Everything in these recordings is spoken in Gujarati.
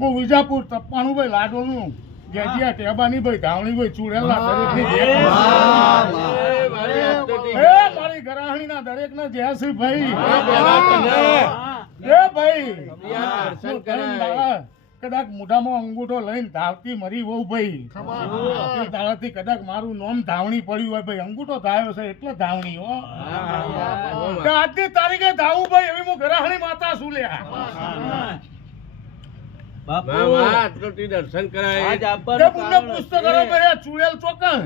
હું વિજાપુર તપ્પાનું ભાઈ લાડોનું જ્યાં ટેબાની ભાઈ ધાવણી ભાઈ ચૂડેલા દરેકની જય. એ મારી ગરાહણીના દરેકને જય શ્રી ભાઈ. એ ભાઈ કદાચ મોઢામાં અંગૂઠો લઈને ધાવતી મરી વહુ ભાઈ. દાડાથી કદાચ મારું નામ ધાવણી પડ્યું હોય ભાઈ. અંગૂઠો ધાવ્યો છે એટલે ધાવણી હો. આજની તારીખે ધાવું ભાઈ એવી હું ગરાહણી માતા શું લ્યા. દર્શન કરાય. આજ તે આપવાનું પુણ્ય કારણ પુસ્તક છે. કરો ભાઈ આ ચુડેલ ચોકન.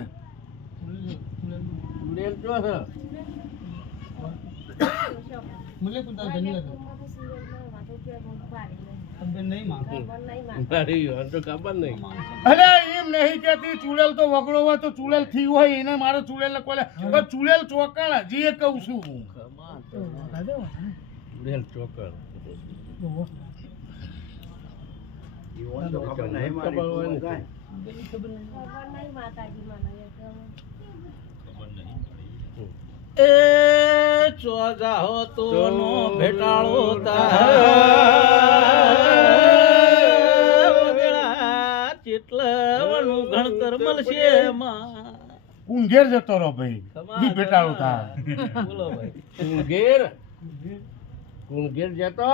ચૂડેલ ચો છે? મારી તો ખબર નહીં નહીં તો તો. એ ખબર ચોજા હો તો નો તો ભેટાળો ચેટલાવાનું ગણતર મળશે એમાં. ઊંઘેર જતો રહો ભાઈ. ઈ પેટાળો થાય બોલો ભાઈ. જતો?